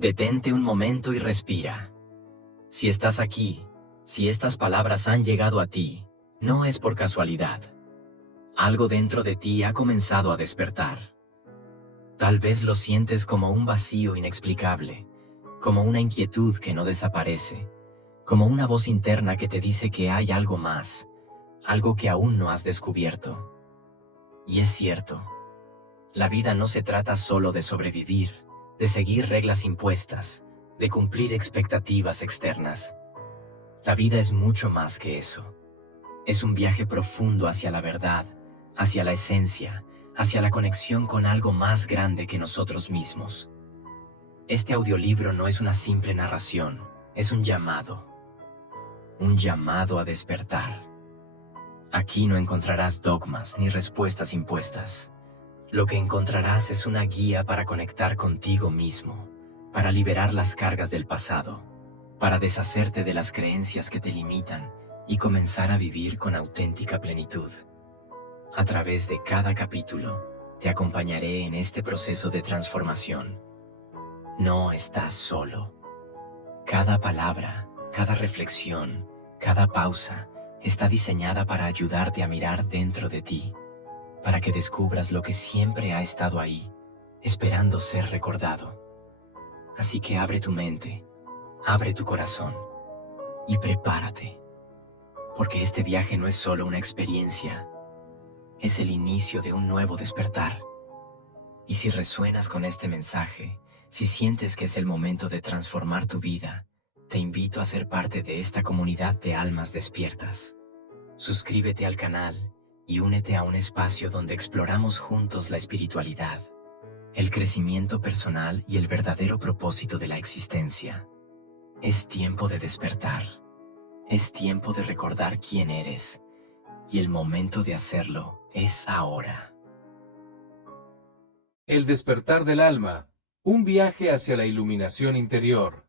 Detente un momento y respira. Si estás aquí, si estas palabras han llegado a ti, no es por casualidad. Algo dentro de ti ha comenzado a despertar. Tal vez lo sientes como un vacío inexplicable, como una inquietud que no desaparece, como una voz interna que te dice que hay algo más, algo que aún no has descubierto. Y es cierto, la vida no se trata solo de sobrevivir, de seguir reglas impuestas, de cumplir expectativas externas. La vida es mucho más que eso. Es un viaje profundo hacia la verdad, hacia la esencia, hacia la conexión con algo más grande que nosotros mismos. Este audiolibro no es una simple narración, es un llamado a despertar. Aquí no encontrarás dogmas ni respuestas impuestas. Lo que encontrarás es una guía para conectar contigo mismo, para liberar las cargas del pasado, para deshacerte de las creencias que te limitan y comenzar a vivir con auténtica plenitud. A través de cada capítulo, te acompañaré en este proceso de transformación. No estás solo. Cada palabra, cada reflexión, cada pausa está diseñada para ayudarte a mirar dentro de ti, para que descubras lo que siempre ha estado ahí, esperando ser recordado. Así que abre tu mente, abre tu corazón y prepárate, porque este viaje no es solo una experiencia, es el inicio de un nuevo despertar. Y si resuenas con este mensaje, si sientes que es el momento de transformar tu vida, te invito a ser parte de esta comunidad de almas despiertas. Suscríbete al canal y únete a un espacio donde exploramos juntos la espiritualidad, el crecimiento personal y el verdadero propósito de la existencia. Es tiempo de despertar. Es tiempo de recordar quién eres. Y el momento de hacerlo es ahora. El despertar del alma, un viaje hacia la iluminación interior.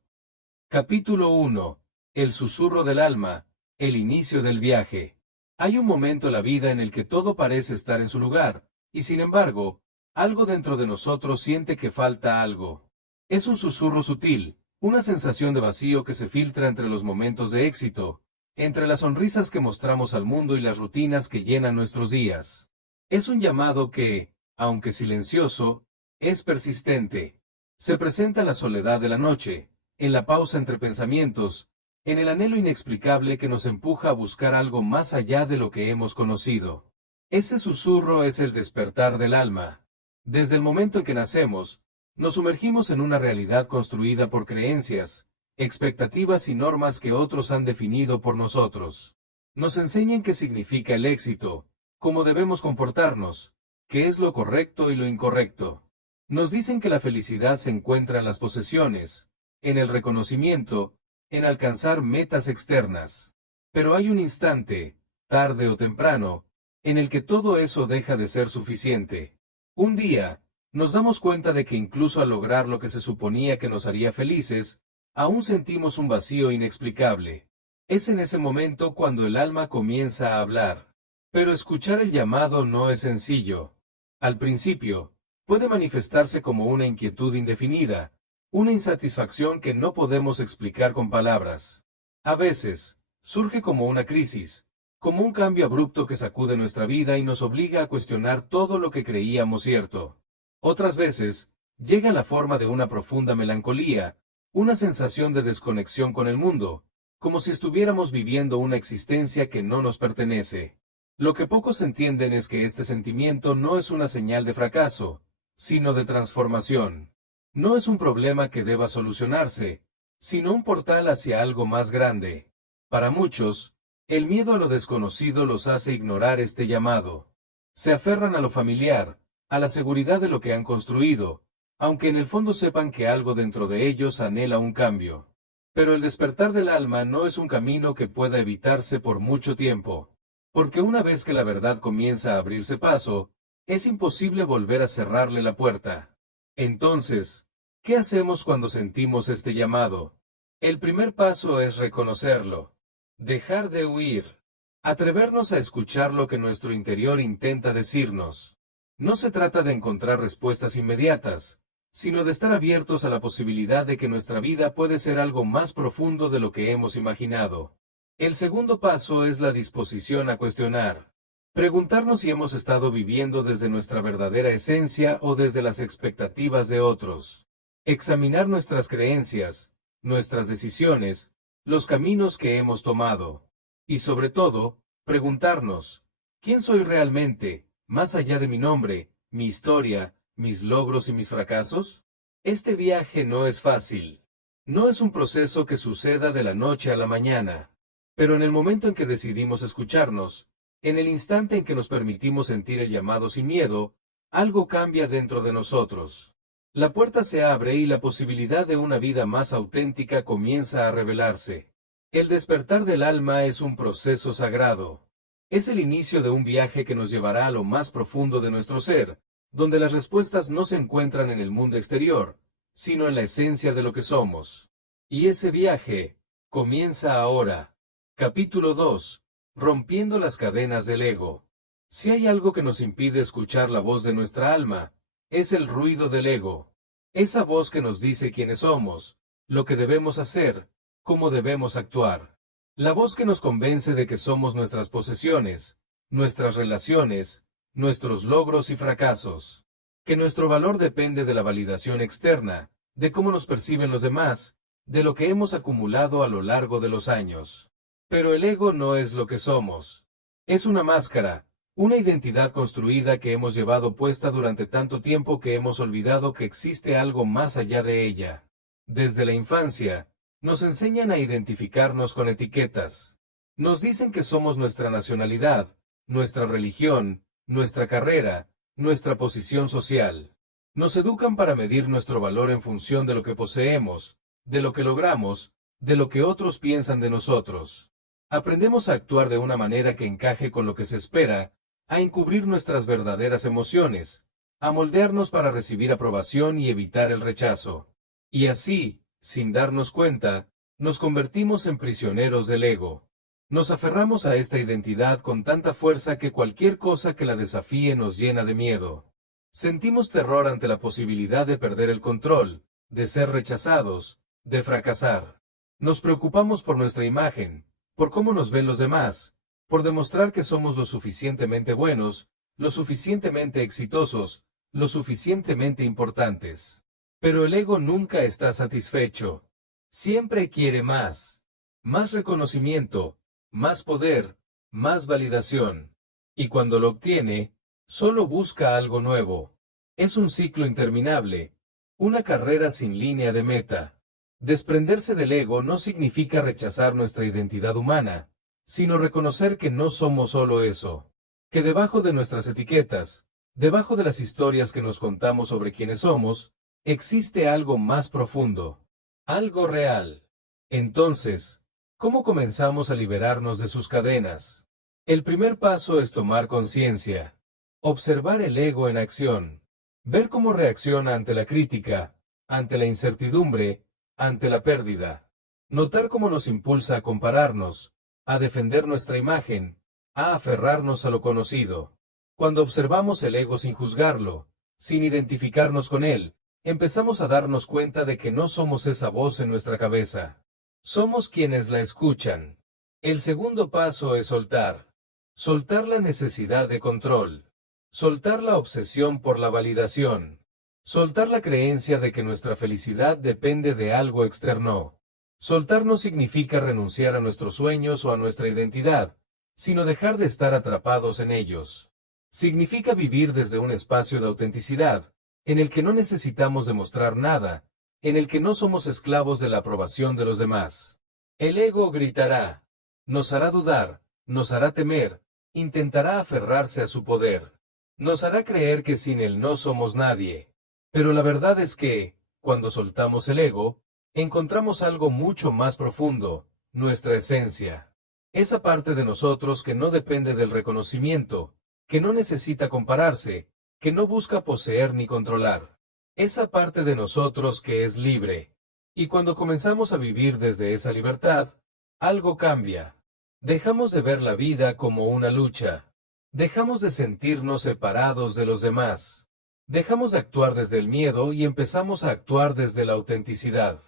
Capítulo 1. El susurro del alma, el inicio del viaje. Hay un momento en la vida en el que todo parece estar en su lugar, y sin embargo, algo dentro de nosotros siente que falta algo. Es un susurro sutil, una sensación de vacío que se filtra entre los momentos de éxito, entre las sonrisas que mostramos al mundo y las rutinas que llenan nuestros días. Es un llamado que, aunque silencioso, es persistente. Se presenta en la soledad de la noche, en la pausa entre pensamientos, en el anhelo inexplicable que nos empuja a buscar algo más allá de lo que hemos conocido. Ese susurro es el despertar del alma. Desde el momento en que nacemos, nos sumergimos en una realidad construida por creencias, expectativas y normas que otros han definido por nosotros. Nos enseñan qué significa el éxito, cómo debemos comportarnos, qué es lo correcto y lo incorrecto. Nos dicen que la felicidad se encuentra en las posesiones, en el reconocimiento, en alcanzar metas externas. Pero hay un instante, tarde o temprano, en el que todo eso deja de ser suficiente. Un día, nos damos cuenta de que incluso al lograr lo que se suponía que nos haría felices, aún sentimos un vacío inexplicable. Es en ese momento cuando el alma comienza a hablar. Pero escuchar el llamado no es sencillo. Al principio, puede manifestarse como una inquietud indefinida, una insatisfacción que no podemos explicar con palabras. A veces, surge como una crisis, como un cambio abrupto que sacude nuestra vida y nos obliga a cuestionar todo lo que creíamos cierto. Otras veces, llega en la forma de una profunda melancolía, una sensación de desconexión con el mundo, como si estuviéramos viviendo una existencia que no nos pertenece. Lo que pocos entienden es que este sentimiento no es una señal de fracaso, sino de transformación. No es un problema que deba solucionarse, sino un portal hacia algo más grande. Para muchos, el miedo a lo desconocido los hace ignorar este llamado. Se aferran a lo familiar, a la seguridad de lo que han construido, aunque en el fondo sepan que algo dentro de ellos anhela un cambio. Pero el despertar del alma no es un camino que pueda evitarse por mucho tiempo. Porque una vez que la verdad comienza a abrirse paso, es imposible volver a cerrarle la puerta. Entonces, ¿qué hacemos cuando sentimos este llamado? El primer paso es reconocerlo. Dejar de huir. Atrevernos a escuchar lo que nuestro interior intenta decirnos. No se trata de encontrar respuestas inmediatas, sino de estar abiertos a la posibilidad de que nuestra vida puede ser algo más profundo de lo que hemos imaginado. El segundo paso es la disposición a cuestionar. Preguntarnos si hemos estado viviendo desde nuestra verdadera esencia o desde las expectativas de otros. Examinar nuestras creencias, nuestras decisiones, los caminos que hemos tomado. Y sobre todo, preguntarnos, ¿quién soy realmente, más allá de mi nombre, mi historia, mis logros y mis fracasos? Este viaje no es fácil. No es un proceso que suceda de la noche a la mañana. Pero en el momento en que decidimos escucharnos, en el instante en que nos permitimos sentir el llamado sin miedo, algo cambia dentro de nosotros. La puerta se abre y la posibilidad de una vida más auténtica comienza a revelarse. El despertar del alma es un proceso sagrado. Es el inicio de un viaje que nos llevará a lo más profundo de nuestro ser, donde las respuestas no se encuentran en el mundo exterior, sino en la esencia de lo que somos. Y ese viaje comienza ahora. Capítulo 2. Rompiendo las cadenas del ego. Si hay algo que nos impide escuchar la voz de nuestra alma, es el ruido del ego. Esa voz que nos dice quiénes somos, lo que debemos hacer, cómo debemos actuar. La voz que nos convence de que somos nuestras posesiones, nuestras relaciones, nuestros logros y fracasos. Que nuestro valor depende de la validación externa, de cómo nos perciben los demás, de lo que hemos acumulado a lo largo de los años. Pero el ego no es lo que somos. Es una máscara, una identidad construida que hemos llevado puesta durante tanto tiempo que hemos olvidado que existe algo más allá de ella. Desde la infancia, nos enseñan a identificarnos con etiquetas. Nos dicen que somos nuestra nacionalidad, nuestra religión, nuestra carrera, nuestra posición social. Nos educan para medir nuestro valor en función de lo que poseemos, de lo que logramos, de lo que otros piensan de nosotros. Aprendemos a actuar de una manera que encaje con lo que se espera, a encubrir nuestras verdaderas emociones, a moldearnos para recibir aprobación y evitar el rechazo. Y así, sin darnos cuenta, nos convertimos en prisioneros del ego. Nos aferramos a esta identidad con tanta fuerza que cualquier cosa que la desafíe nos llena de miedo. Sentimos terror ante la posibilidad de perder el control, de ser rechazados, de fracasar. Nos preocupamos por nuestra imagen, por cómo nos ven los demás, por demostrar que somos lo suficientemente buenos, lo suficientemente exitosos, lo suficientemente importantes. Pero el ego nunca está satisfecho. Siempre quiere más. Más reconocimiento, más poder, más validación. Y cuando lo obtiene, solo busca algo nuevo. Es un ciclo interminable, una carrera sin línea de meta. Desprenderse del ego no significa rechazar nuestra identidad humana, sino reconocer que no somos solo eso, que debajo de nuestras etiquetas, debajo de las historias que nos contamos sobre quiénes somos, existe algo más profundo, algo real. Entonces, ¿cómo comenzamos a liberarnos de sus cadenas? El primer paso es tomar conciencia, observar el ego en acción, ver cómo reacciona ante la crítica, ante la incertidumbre, ante la pérdida. Notar cómo nos impulsa a compararnos, a defender nuestra imagen, a aferrarnos a lo conocido. Cuando observamos el ego sin juzgarlo, sin identificarnos con él, empezamos a darnos cuenta de que no somos esa voz en nuestra cabeza. Somos quienes la escuchan. El segundo paso es soltar. Soltar la necesidad de control. Soltar la obsesión por la validación. Soltar la creencia de que nuestra felicidad depende de algo externo. Soltar no significa renunciar a nuestros sueños o a nuestra identidad, sino dejar de estar atrapados en ellos. Significa vivir desde un espacio de autenticidad, en el que no necesitamos demostrar nada, en el que no somos esclavos de la aprobación de los demás. El ego gritará, nos hará dudar, nos hará temer, intentará aferrarse a su poder, nos hará creer que sin él no somos nadie. Pero la verdad es que, cuando soltamos el ego, encontramos algo mucho más profundo, nuestra esencia. Esa parte de nosotros que no depende del reconocimiento, que no necesita compararse, que no busca poseer ni controlar. Esa parte de nosotros que es libre. Y cuando comenzamos a vivir desde esa libertad, algo cambia. Dejamos de ver la vida como una lucha. Dejamos de sentirnos separados de los demás. Dejamos de actuar desde el miedo y empezamos a actuar desde la autenticidad.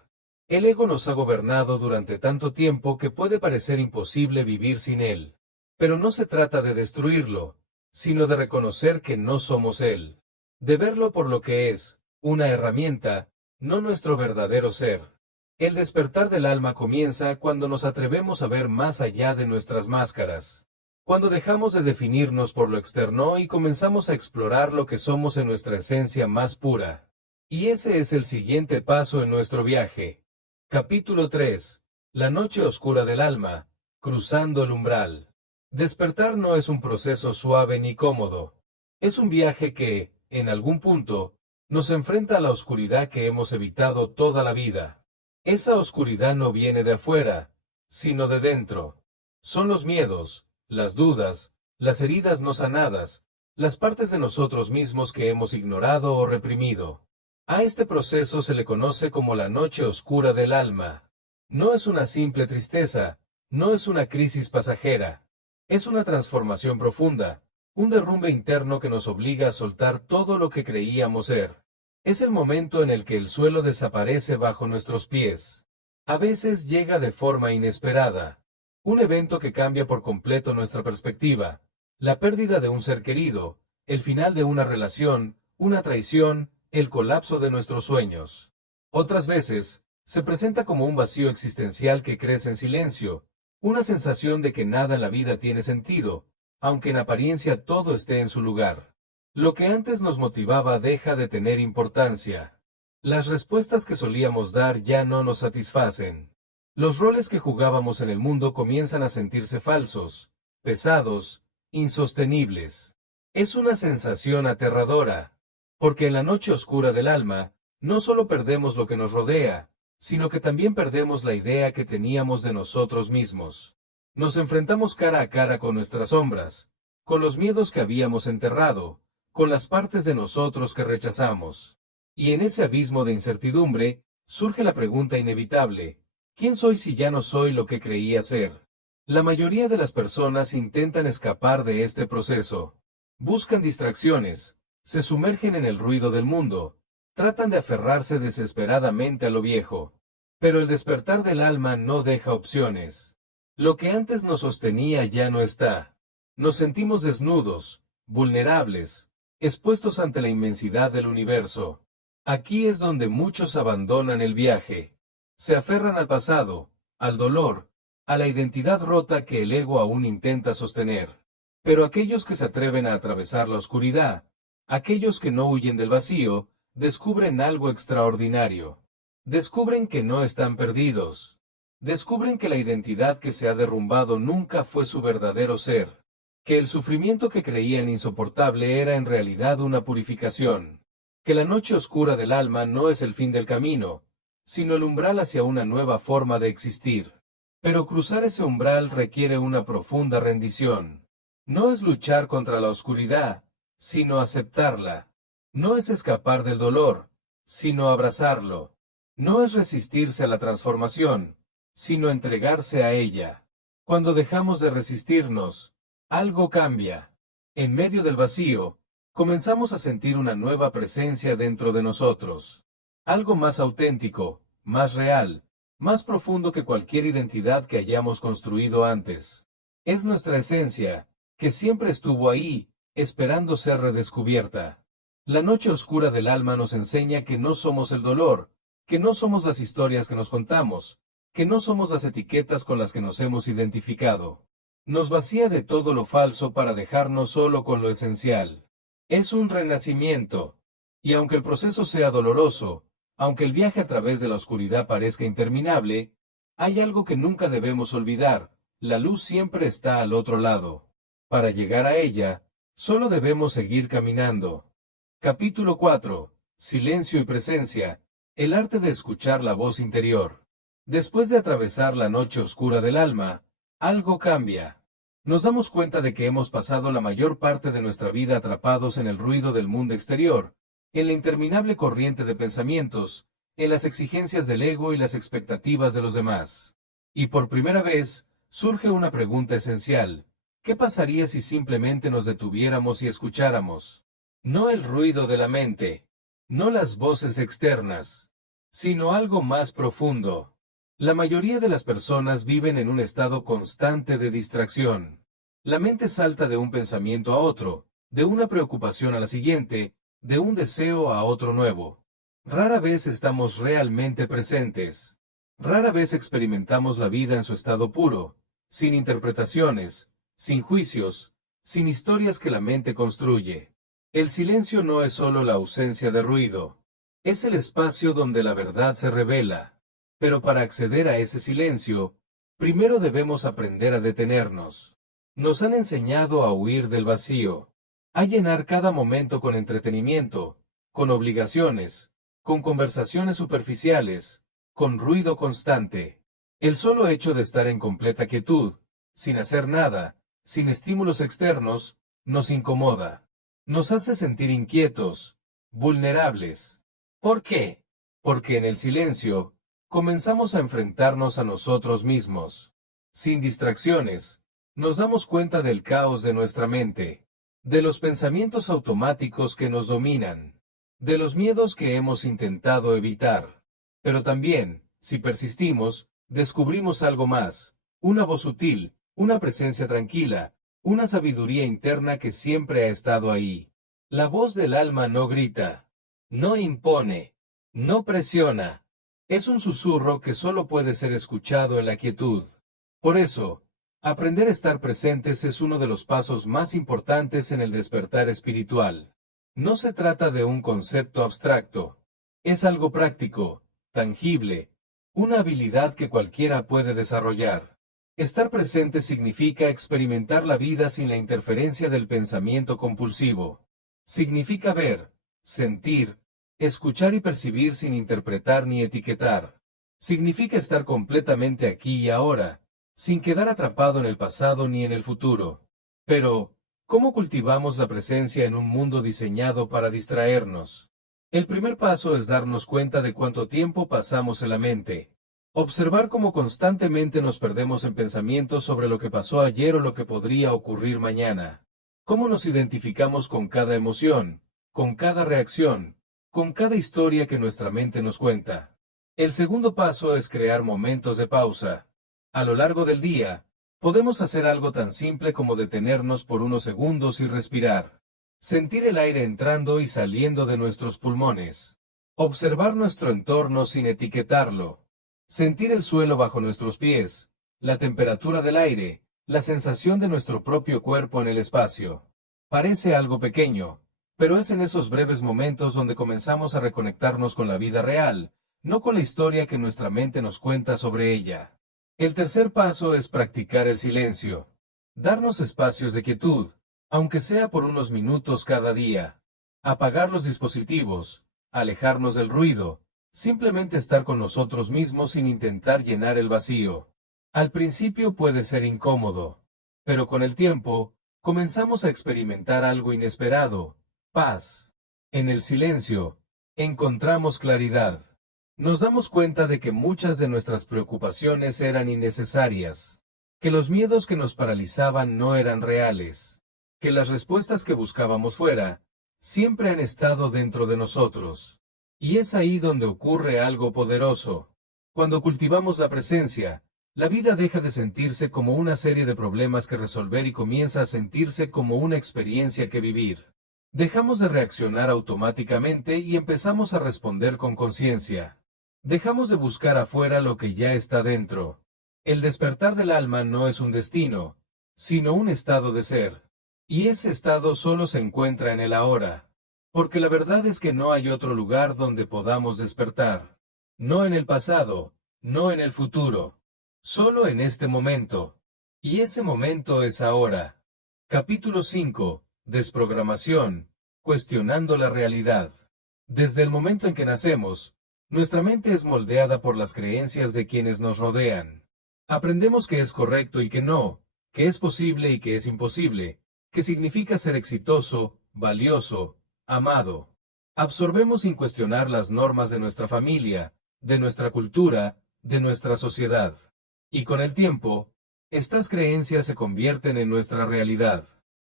El ego nos ha gobernado durante tanto tiempo que puede parecer imposible vivir sin él. Pero no se trata de destruirlo, sino de reconocer que no somos él. De verlo por lo que es, una herramienta, no nuestro verdadero ser. El despertar del alma comienza cuando nos atrevemos a ver más allá de nuestras máscaras. Cuando dejamos de definirnos por lo externo y comenzamos a explorar lo que somos en nuestra esencia más pura. Y ese es el siguiente paso en nuestro viaje. Capítulo 3. La noche oscura del alma, cruzando el umbral. Despertar no es un proceso suave ni cómodo. Es un viaje que, en algún punto, nos enfrenta a la oscuridad que hemos evitado toda la vida. Esa oscuridad no viene de afuera, sino de dentro. Son los miedos, las dudas, las heridas no sanadas, las partes de nosotros mismos que hemos ignorado o reprimido. A este proceso se le conoce como la noche oscura del alma. No es una simple tristeza, no es una crisis pasajera. Es una transformación profunda, un derrumbe interno que nos obliga a soltar todo lo que creíamos ser. Es el momento en el que el suelo desaparece bajo nuestros pies. A veces llega de forma inesperada. Un evento que cambia por completo nuestra perspectiva, la pérdida de un ser querido, el final de una relación, una traición, el colapso de nuestros sueños. Otras veces, se presenta como un vacío existencial que crece en silencio, una sensación de que nada en la vida tiene sentido, aunque en apariencia todo esté en su lugar. Lo que antes nos motivaba deja de tener importancia. Las respuestas que solíamos dar ya no nos satisfacen. Los roles que jugábamos en el mundo comienzan a sentirse falsos, pesados, insostenibles. Es una sensación aterradora, porque en la noche oscura del alma, no solo perdemos lo que nos rodea, sino que también perdemos la idea que teníamos de nosotros mismos. Nos enfrentamos cara a cara con nuestras sombras, con los miedos que habíamos enterrado, con las partes de nosotros que rechazamos. Y en ese abismo de incertidumbre, surge la pregunta inevitable: ¿quién soy si ya no soy lo que creía ser? La mayoría de las personas intentan escapar de este proceso. Buscan distracciones, se sumergen en el ruido del mundo, tratan de aferrarse desesperadamente a lo viejo. Pero el despertar del alma no deja opciones. Lo que antes nos sostenía ya no está. Nos sentimos desnudos, vulnerables, expuestos ante la inmensidad del universo. Aquí es donde muchos abandonan el viaje. Se aferran al pasado, al dolor, a la identidad rota que el ego aún intenta sostener. Pero aquellos que se atreven a atravesar la oscuridad, aquellos que no huyen del vacío, descubren algo extraordinario. Descubren que no están perdidos. Descubren que la identidad que se ha derrumbado nunca fue su verdadero ser. Que el sufrimiento que creían insoportable era en realidad una purificación. Que la noche oscura del alma no es el fin del camino, sino el umbral hacia una nueva forma de existir. Pero cruzar ese umbral requiere una profunda rendición. No es luchar contra la oscuridad, sino aceptarla. No es escapar del dolor, sino abrazarlo. No es resistirse a la transformación, sino entregarse a ella. Cuando dejamos de resistirnos, algo cambia. En medio del vacío, comenzamos a sentir una nueva presencia dentro de nosotros. Algo más auténtico, más real, más profundo que cualquier identidad que hayamos construido antes. Es nuestra esencia, que siempre estuvo ahí, esperando ser redescubierta. La noche oscura del alma nos enseña que no somos el dolor, que no somos las historias que nos contamos, que no somos las etiquetas con las que nos hemos identificado. Nos vacía de todo lo falso para dejarnos solo con lo esencial. Es un renacimiento. Y aunque el proceso sea doloroso, aunque el viaje a través de la oscuridad parezca interminable, hay algo que nunca debemos olvidar: la luz siempre está al otro lado. Para llegar a ella, solo debemos seguir caminando. Capítulo 4. Silencio y presencia. El arte de escuchar la voz interior. Después de atravesar la noche oscura del alma, algo cambia. Nos damos cuenta de que hemos pasado la mayor parte de nuestra vida atrapados en el ruido del mundo exterior, en la interminable corriente de pensamientos, en las exigencias del ego y las expectativas de los demás. Y por primera vez, surge una pregunta esencial: ¿qué pasaría si simplemente nos detuviéramos y escucháramos? No el ruido de la mente, no las voces externas, sino algo más profundo. La mayoría de las personas viven en un estado constante de distracción. La mente salta de un pensamiento a otro, de una preocupación a la siguiente, de un deseo a otro nuevo. Rara vez estamos realmente presentes. Rara vez experimentamos la vida en su estado puro, sin interpretaciones, sin juicios, sin historias que la mente construye. El silencio no es solo la ausencia de ruido, es el espacio donde la verdad se revela. Pero para acceder a ese silencio, primero debemos aprender a detenernos. Nos han enseñado a huir del vacío, a llenar cada momento con entretenimiento, con obligaciones, con conversaciones superficiales, con ruido constante. El solo hecho de estar en completa quietud, sin hacer nada, sin estímulos externos, nos incomoda. Nos hace sentir inquietos, vulnerables. ¿Por qué? Porque en el silencio, comenzamos a enfrentarnos a nosotros mismos. Sin distracciones, nos damos cuenta del caos de nuestra mente, de los pensamientos automáticos que nos dominan, de los miedos que hemos intentado evitar. Pero también, si persistimos, descubrimos algo más, una voz sutil, una presencia tranquila, una sabiduría interna que siempre ha estado ahí. La voz del alma no grita, no impone, no presiona. Es un susurro que solo puede ser escuchado en la quietud. Por eso, aprender a estar presentes es uno de los pasos más importantes en el despertar espiritual. No se trata de un concepto abstracto. Es algo práctico, tangible, una habilidad que cualquiera puede desarrollar. Estar presente significa experimentar la vida sin la interferencia del pensamiento compulsivo. Significa ver, sentir, escuchar y percibir sin interpretar ni etiquetar. Significa estar completamente aquí y ahora, sin quedar atrapado en el pasado ni en el futuro. Pero, ¿cómo cultivamos la presencia en un mundo diseñado para distraernos? El primer paso es darnos cuenta de cuánto tiempo pasamos en la mente. Observar cómo constantemente nos perdemos en pensamientos sobre lo que pasó ayer o lo que podría ocurrir mañana. Cómo nos identificamos con cada emoción, con cada reacción, con cada historia que nuestra mente nos cuenta. El segundo paso es crear momentos de pausa. A lo largo del día, podemos hacer algo tan simple como detenernos por unos segundos y respirar. Sentir el aire entrando y saliendo de nuestros pulmones. Observar nuestro entorno sin etiquetarlo. Sentir el suelo bajo nuestros pies, la temperatura del aire, la sensación de nuestro propio cuerpo en el espacio. Parece algo pequeño, pero es en esos breves momentos donde comenzamos a reconectarnos con la vida real, no con la historia que nuestra mente nos cuenta sobre ella. El tercer paso es practicar el silencio. Darnos espacios de quietud, aunque sea por unos minutos cada día. Apagar los dispositivos, alejarnos del ruido. Simplemente estar con nosotros mismos sin intentar llenar el vacío. Al principio puede ser incómodo, pero con el tiempo, comenzamos a experimentar algo inesperado, paz. En el silencio, encontramos claridad. Nos damos cuenta de que muchas de nuestras preocupaciones eran innecesarias, que los miedos que nos paralizaban no eran reales, que las respuestas que buscábamos fuera, siempre han estado dentro de nosotros. Y es ahí donde ocurre algo poderoso. Cuando cultivamos la presencia, la vida deja de sentirse como una serie de problemas que resolver y comienza a sentirse como una experiencia que vivir. Dejamos de reaccionar automáticamente y empezamos a responder con conciencia. Dejamos de buscar afuera lo que ya está dentro. El despertar del alma no es un destino, sino un estado de ser. Y ese estado solo se encuentra en el ahora. Porque la verdad es que no hay otro lugar donde podamos despertar. No en el pasado, no en el futuro. Solo en este momento. Y ese momento es ahora. Capítulo 5. Desprogramación. Cuestionando la realidad. Desde el momento en que nacemos, nuestra mente es moldeada por las creencias de quienes nos rodean. Aprendemos que es correcto y que no, que es posible y que es imposible, que significa ser exitoso, valioso, amado. Absorbemos sin cuestionar las normas de nuestra familia, de nuestra cultura, de nuestra sociedad. Y con el tiempo, estas creencias se convierten en nuestra realidad.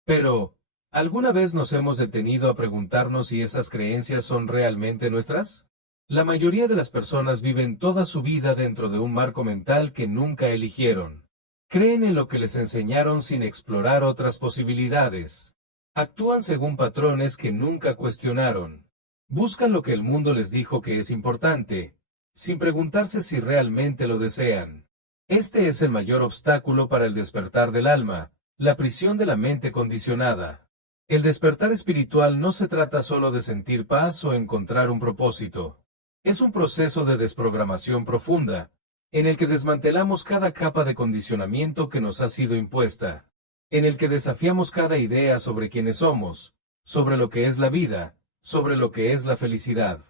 Pero, ¿Alguna vez nos hemos detenido a preguntarnos si esas creencias son realmente nuestras? La mayoría de las personas viven toda su vida dentro de un marco mental que nunca eligieron. Creen en lo que les enseñaron sin explorar otras posibilidades. Actúan según patrones que nunca cuestionaron. Buscan lo que el mundo les dijo que es importante, sin preguntarse si realmente lo desean. Este es el mayor obstáculo para el despertar del alma, la prisión de la mente condicionada. El despertar espiritual no se trata solo de sentir paz o encontrar un propósito. Es un proceso de desprogramación profunda, en el que desmantelamos cada capa de condicionamiento que nos ha sido impuesta, en el que desafiamos cada idea sobre quiénes somos, sobre lo que es la vida, sobre lo que es la felicidad.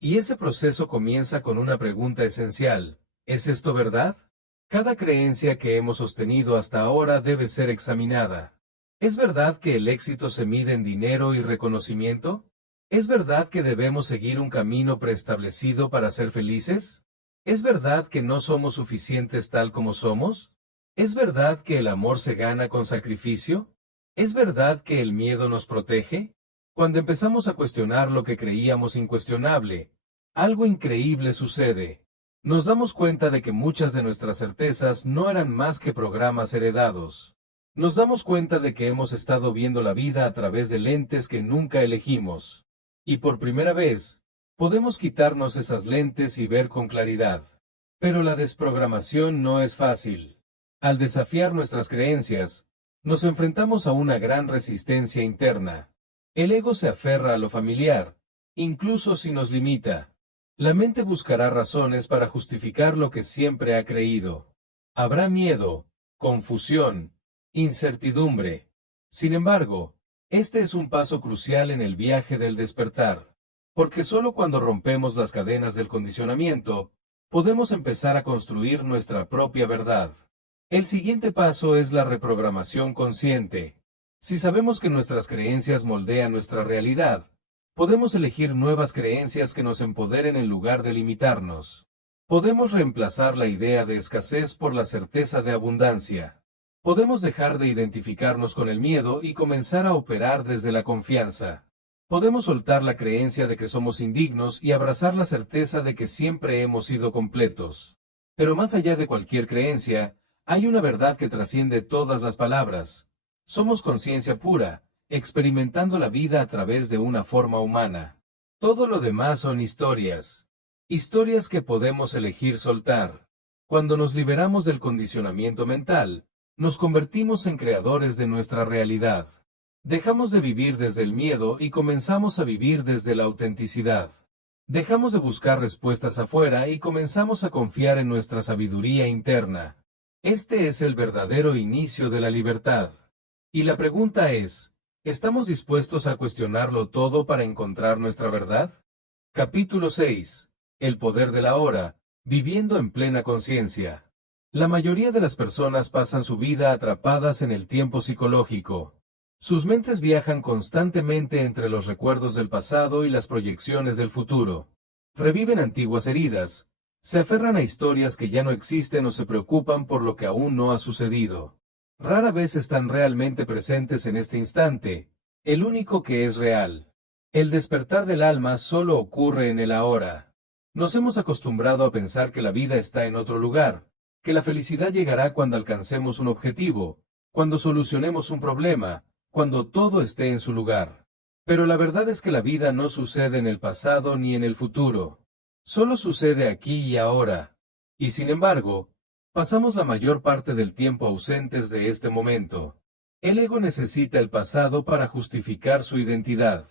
Y ese proceso comienza con una pregunta esencial: ¿es esto verdad? Cada creencia que hemos sostenido hasta ahora debe ser examinada. ¿Es verdad que el éxito se mide en dinero y reconocimiento? ¿Es verdad que debemos seguir un camino preestablecido para ser felices? ¿Es verdad que no somos suficientes tal como somos? ¿Es verdad que el amor se gana con sacrificio? ¿Es verdad que el miedo nos protege? Cuando empezamos a cuestionar lo que creíamos incuestionable, algo increíble sucede. Nos damos cuenta de que muchas de nuestras certezas no eran más que programas heredados. Nos damos cuenta de que hemos estado viendo la vida a través de lentes que nunca elegimos. Y por primera vez, podemos quitarnos esas lentes y ver con claridad. Pero la desprogramación no es fácil. Al desafiar nuestras creencias, nos enfrentamos a una gran resistencia interna. El ego se aferra a lo familiar, incluso si nos limita. La mente buscará razones para justificar lo que siempre ha creído. Habrá miedo, confusión, incertidumbre. Sin embargo, este es un paso crucial en el viaje del despertar, porque solo cuando rompemos las cadenas del condicionamiento, podemos empezar a construir nuestra propia verdad. El siguiente paso es la reprogramación consciente. Si sabemos que nuestras creencias moldean nuestra realidad, podemos elegir nuevas creencias que nos empoderen en lugar de limitarnos. Podemos reemplazar la idea de escasez por la certeza de abundancia. Podemos dejar de identificarnos con el miedo y comenzar a operar desde la confianza. Podemos soltar la creencia de que somos indignos y abrazar la certeza de que siempre hemos sido completos. Pero más allá de cualquier creencia, hay una verdad que trasciende todas las palabras. Somos conciencia pura, experimentando la vida a través de una forma humana. Todo lo demás son historias. Historias que podemos elegir soltar. Cuando nos liberamos del condicionamiento mental, nos convertimos en creadores de nuestra realidad. Dejamos de vivir desde el miedo y comenzamos a vivir desde la autenticidad. Dejamos de buscar respuestas afuera y comenzamos a confiar en nuestra sabiduría interna. Este es el verdadero inicio de la libertad. Y la pregunta es, ¿estamos dispuestos a cuestionarlo todo para encontrar nuestra verdad? Capítulo 6. El poder de la hora, viviendo en plena conciencia. La mayoría de las personas pasan su vida atrapadas en el tiempo psicológico. Sus mentes viajan constantemente entre los recuerdos del pasado y las proyecciones del futuro. Reviven antiguas heridas, se aferran a historias que ya no existen o se preocupan por lo que aún no ha sucedido. Rara vez están realmente presentes en este instante, el único que es real. El despertar del alma solo ocurre en el ahora. Nos hemos acostumbrado a pensar que la vida está en otro lugar, que la felicidad llegará cuando alcancemos un objetivo, cuando solucionemos un problema, cuando todo esté en su lugar. Pero la verdad es que la vida no sucede en el pasado ni en el futuro. Solo sucede aquí y ahora. Y sin embargo, pasamos la mayor parte del tiempo ausentes de este momento. El ego necesita el pasado para justificar su identidad.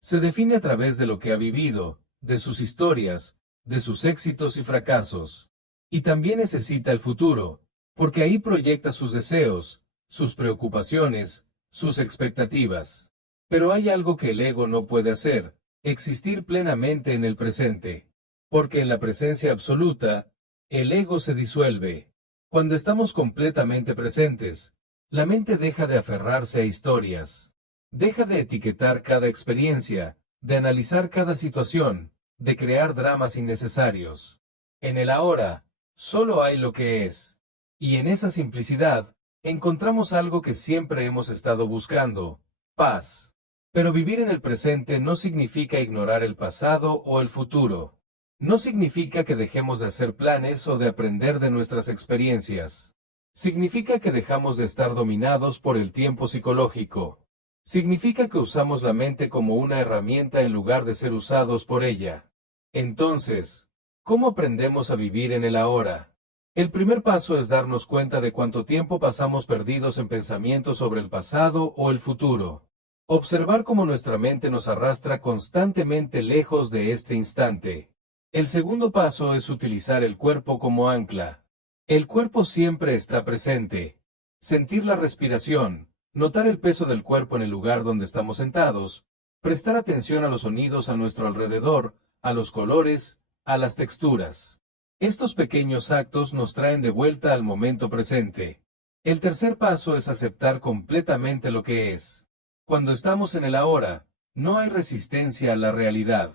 Se define a través de lo que ha vivido, de sus historias, de sus éxitos y fracasos. Y también necesita el futuro, porque ahí proyecta sus deseos, sus preocupaciones, sus expectativas. Pero hay algo que el ego no puede hacer: existir plenamente en el presente. Porque en la presencia absoluta, el ego se disuelve. Cuando estamos completamente presentes, la mente deja de aferrarse a historias. Deja de etiquetar cada experiencia, de analizar cada situación, de crear dramas innecesarios. En el ahora, solo hay lo que es. Y en esa simplicidad, encontramos algo que siempre hemos estado buscando: paz. Pero vivir en el presente no significa ignorar el pasado o el futuro. No significa que dejemos de hacer planes o de aprender de nuestras experiencias. Significa que dejamos de estar dominados por el tiempo psicológico. Significa que usamos la mente como una herramienta en lugar de ser usados por ella. Entonces, ¿cómo aprendemos a vivir en el ahora? El primer paso es darnos cuenta de cuánto tiempo pasamos perdidos en pensamientos sobre el pasado o el futuro. Observar cómo nuestra mente nos arrastra constantemente lejos de este instante. El segundo paso es utilizar el cuerpo como ancla. El cuerpo siempre está presente. Sentir la respiración, notar el peso del cuerpo en el lugar donde estamos sentados, prestar atención a los sonidos a nuestro alrededor, a los colores, a las texturas. Estos pequeños actos nos traen de vuelta al momento presente. El tercer paso es aceptar completamente lo que es. Cuando estamos en el ahora, no hay resistencia a la realidad.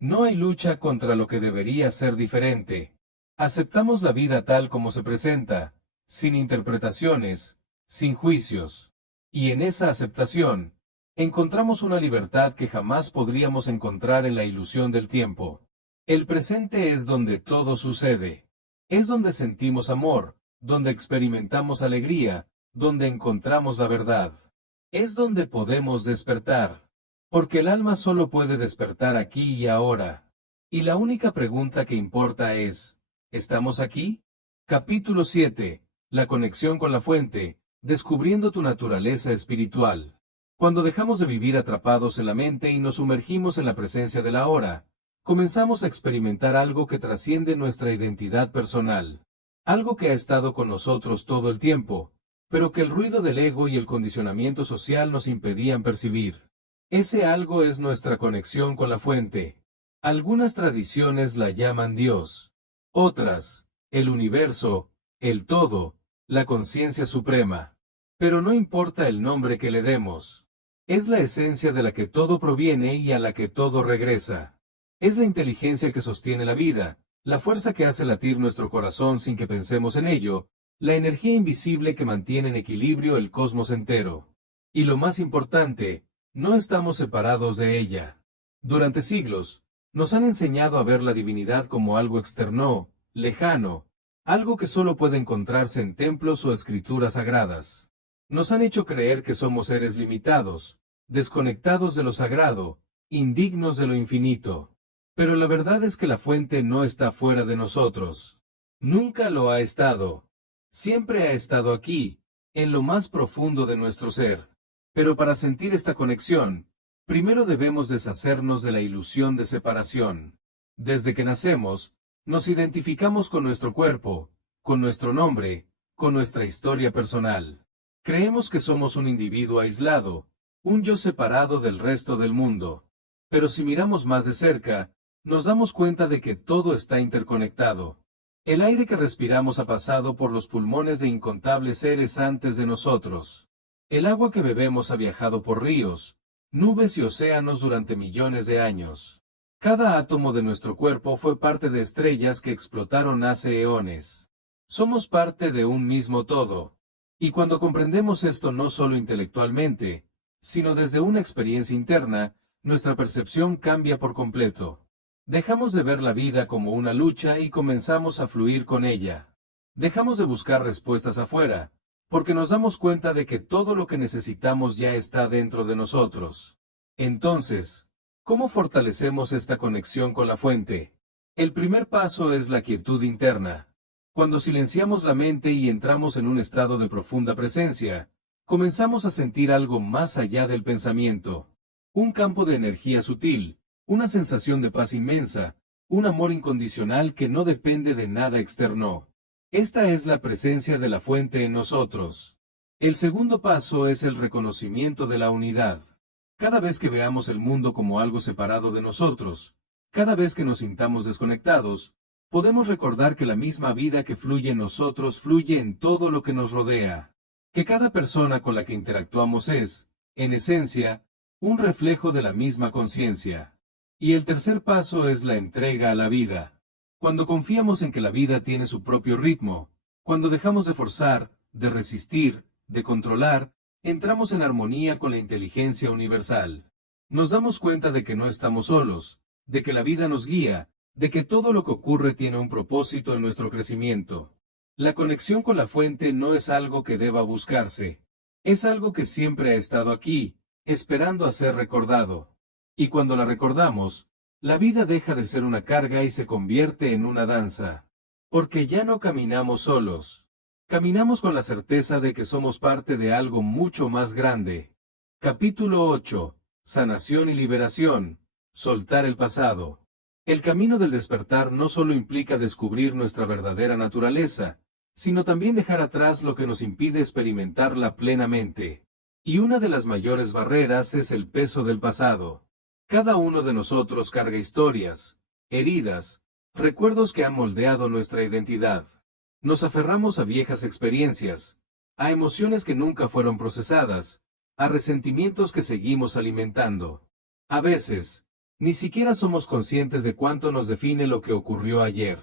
No hay lucha contra lo que debería ser diferente. Aceptamos la vida tal como se presenta, sin interpretaciones, sin juicios. Y en esa aceptación, encontramos una libertad que jamás podríamos encontrar en la ilusión del tiempo. El presente es donde todo sucede. Es donde sentimos amor, donde experimentamos alegría, donde encontramos la verdad. Es donde podemos despertar. Porque el alma solo puede despertar aquí y ahora. Y la única pregunta que importa es, ¿estamos aquí? Capítulo 7. La conexión con la fuente, descubriendo tu naturaleza espiritual. Cuando dejamos de vivir atrapados en la mente y nos sumergimos en la presencia del ahora, comenzamos a experimentar algo que trasciende nuestra identidad personal. Algo que ha estado con nosotros todo el tiempo, pero que el ruido del ego y el condicionamiento social nos impedían percibir. Ese algo es nuestra conexión con la fuente. Algunas tradiciones la llaman Dios. Otras, el universo, el todo, la conciencia suprema. Pero no importa el nombre que le demos. Es la esencia de la que todo proviene y a la que todo regresa. Es la inteligencia que sostiene la vida, la fuerza que hace latir nuestro corazón sin que pensemos en ello, la energía invisible que mantiene en equilibrio el cosmos entero. Y lo más importante, no estamos separados de ella. Durante siglos, nos han enseñado a ver la divinidad como algo externo, lejano, algo que solo puede encontrarse en templos o escrituras sagradas. Nos han hecho creer que somos seres limitados, desconectados de lo sagrado, indignos de lo infinito. Pero la verdad es que la fuente no está fuera de nosotros. Nunca lo ha estado. Siempre ha estado aquí, en lo más profundo de nuestro ser. Pero para sentir esta conexión, primero debemos deshacernos de la ilusión de separación. Desde que nacemos, nos identificamos con nuestro cuerpo, con nuestro nombre, con nuestra historia personal. Creemos que somos un individuo aislado, un yo separado del resto del mundo. Pero si miramos más de cerca, nos damos cuenta de que todo está interconectado. El aire que respiramos ha pasado por los pulmones de incontables seres antes de nosotros. El agua que bebemos ha viajado por ríos, nubes y océanos durante millones de años. Cada átomo de nuestro cuerpo fue parte de estrellas que explotaron hace eones. Somos parte de un mismo todo. Y cuando comprendemos esto no solo intelectualmente, sino desde una experiencia interna, nuestra percepción cambia por completo. Dejamos de ver la vida como una lucha y comenzamos a fluir con ella. Dejamos de buscar respuestas afuera, porque nos damos cuenta de que todo lo que necesitamos ya está dentro de nosotros. Entonces, ¿cómo fortalecemos esta conexión con la fuente? El primer paso es la quietud interna. Cuando silenciamos la mente y entramos en un estado de profunda presencia, comenzamos a sentir algo más allá del pensamiento. Un campo de energía sutil, una sensación de paz inmensa, un amor incondicional que no depende de nada externo. Esta es la presencia de la fuente en nosotros. El segundo paso es el reconocimiento de la unidad. Cada vez que veamos el mundo como algo separado de nosotros, cada vez que nos sintamos desconectados, podemos recordar que la misma vida que fluye en nosotros fluye en todo lo que nos rodea. Que cada persona con la que interactuamos es, en esencia, un reflejo de la misma conciencia. Y el tercer paso es la entrega a la vida. Cuando confiamos en que la vida tiene su propio ritmo, cuando dejamos de forzar, de resistir, de controlar, entramos en armonía con la inteligencia universal. Nos damos cuenta de que no estamos solos, de que la vida nos guía, de que todo lo que ocurre tiene un propósito en nuestro crecimiento. La conexión con la fuente no es algo que deba buscarse. Es algo que siempre ha estado aquí, esperando a ser recordado. Y cuando la recordamos, la vida deja de ser una carga y se convierte en una danza. Porque ya no caminamos solos. Caminamos con la certeza de que somos parte de algo mucho más grande. Capítulo 8. Sanación y liberación. Soltar el pasado. El camino del despertar no solo implica descubrir nuestra verdadera naturaleza, sino también dejar atrás lo que nos impide experimentarla plenamente. Y una de las mayores barreras es el peso del pasado. Cada uno de nosotros carga historias, heridas, recuerdos que han moldeado nuestra identidad. Nos aferramos a viejas experiencias, a emociones que nunca fueron procesadas, a resentimientos que seguimos alimentando. A veces, ni siquiera somos conscientes de cuánto nos define lo que ocurrió ayer.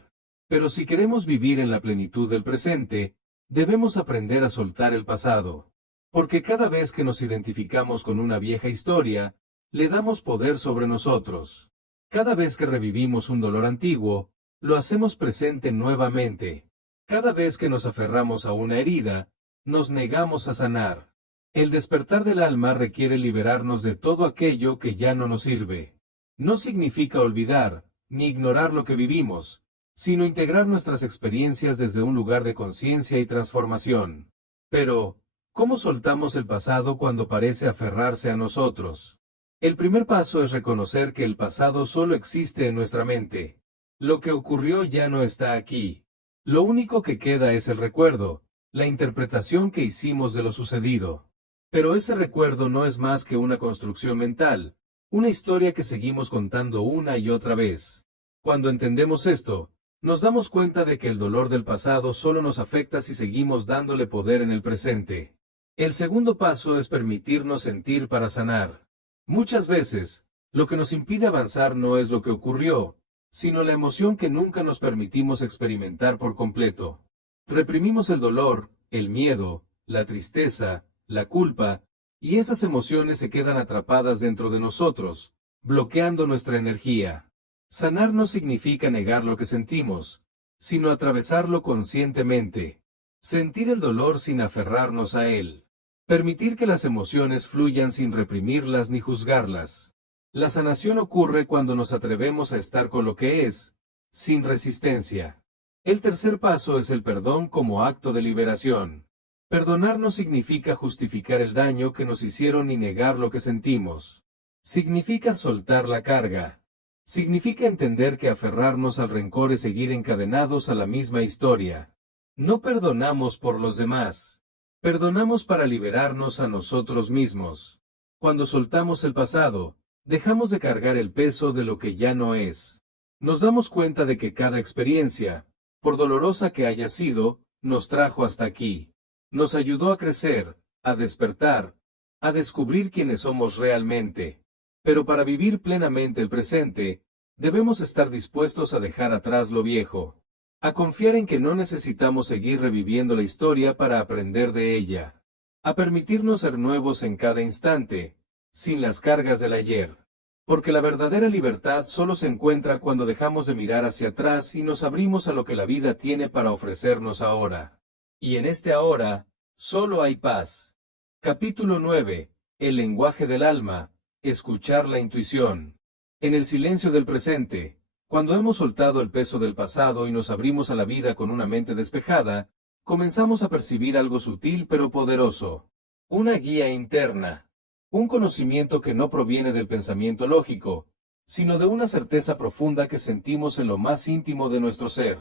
Pero si queremos vivir en la plenitud del presente, debemos aprender a soltar el pasado. Porque cada vez que nos identificamos con una vieja historia, le damos poder sobre nosotros. Cada vez que revivimos un dolor antiguo, lo hacemos presente nuevamente. Cada vez que nos aferramos a una herida, nos negamos a sanar. El despertar del alma requiere liberarnos de todo aquello que ya no nos sirve. No significa olvidar, ni ignorar lo que vivimos, sino integrar nuestras experiencias desde un lugar de conciencia y transformación. Pero, ¿cómo soltamos el pasado cuando parece aferrarse a nosotros? El primer paso es reconocer que el pasado solo existe en nuestra mente. Lo que ocurrió ya no está aquí. Lo único que queda es el recuerdo, la interpretación que hicimos de lo sucedido. Pero ese recuerdo no es más que una construcción mental, una historia que seguimos contando una y otra vez. Cuando entendemos esto, nos damos cuenta de que el dolor del pasado solo nos afecta si seguimos dándole poder en el presente. El segundo paso es permitirnos sentir para sanar. Muchas veces, lo que nos impide avanzar no es lo que ocurrió, sino la emoción que nunca nos permitimos experimentar por completo. Reprimimos el dolor, el miedo, la tristeza, la culpa, y esas emociones se quedan atrapadas dentro de nosotros, bloqueando nuestra energía. Sanar no significa negar lo que sentimos, sino atravesarlo conscientemente. Sentir el dolor sin aferrarnos a él. Permitir que las emociones fluyan sin reprimirlas ni juzgarlas. La sanación ocurre cuando nos atrevemos a estar con lo que es, sin resistencia. El tercer paso es el perdón como acto de liberación. Perdonar no significa justificar el daño que nos hicieron ni negar lo que sentimos. Significa soltar la carga. Significa entender que aferrarnos al rencor es seguir encadenados a la misma historia. No perdonamos por los demás. Perdonamos para liberarnos a nosotros mismos. Cuando soltamos el pasado, dejamos de cargar el peso de lo que ya no es. Nos damos cuenta de que cada experiencia, por dolorosa que haya sido, nos trajo hasta aquí. Nos ayudó a crecer, a despertar, a descubrir quiénes somos realmente. Pero para vivir plenamente el presente, debemos estar dispuestos a dejar atrás lo viejo. A confiar en que no necesitamos seguir reviviendo la historia para aprender de ella. A permitirnos ser nuevos en cada instante, sin las cargas del ayer. Porque la verdadera libertad solo se encuentra cuando dejamos de mirar hacia atrás y nos abrimos a lo que la vida tiene para ofrecernos ahora. Y en este ahora, solo hay paz. Capítulo 9. El lenguaje del alma. Escuchar la intuición. En el silencio del presente, cuando hemos soltado el peso del pasado y nos abrimos a la vida con una mente despejada, comenzamos a percibir algo sutil pero poderoso. Una guía interna. Un conocimiento que no proviene del pensamiento lógico, sino de una certeza profunda que sentimos en lo más íntimo de nuestro ser.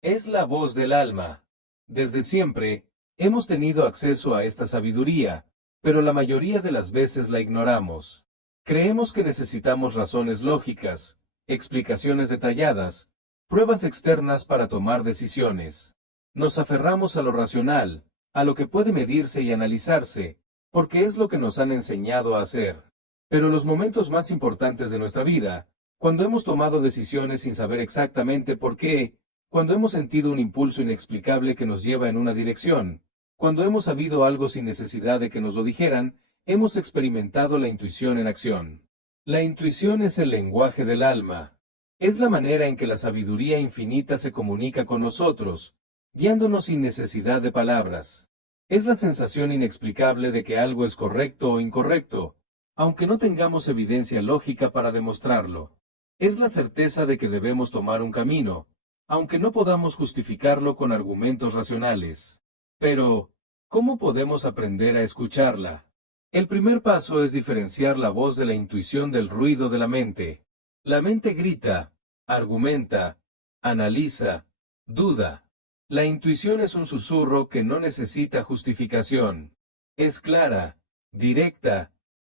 Es la voz del alma. Desde siempre, hemos tenido acceso a esta sabiduría, pero la mayoría de las veces la ignoramos. Creemos que necesitamos razones lógicas, explicaciones detalladas, pruebas externas para tomar decisiones. Nos aferramos a lo racional, a lo que puede medirse y analizarse, porque es lo que nos han enseñado a hacer. Pero los momentos más importantes de nuestra vida, cuando hemos tomado decisiones sin saber exactamente por qué, cuando hemos sentido un impulso inexplicable que nos lleva en una dirección, Cuando hemos sabido algo sin necesidad de que nos lo dijeran, hemos experimentado la intuición en acción. La intuición es el lenguaje del alma. Es la manera en que la sabiduría infinita se comunica con nosotros, guiándonos sin necesidad de palabras. Es la sensación inexplicable de que algo es correcto o incorrecto, aunque no tengamos evidencia lógica para demostrarlo. Es la certeza de que debemos tomar un camino, aunque no podamos justificarlo con argumentos racionales. Pero, ¿cómo podemos aprender a escucharla? El primer paso es diferenciar la voz de la intuición del ruido de la mente. La mente grita, argumenta, analiza, duda. La intuición es un susurro que no necesita justificación. Es clara, directa,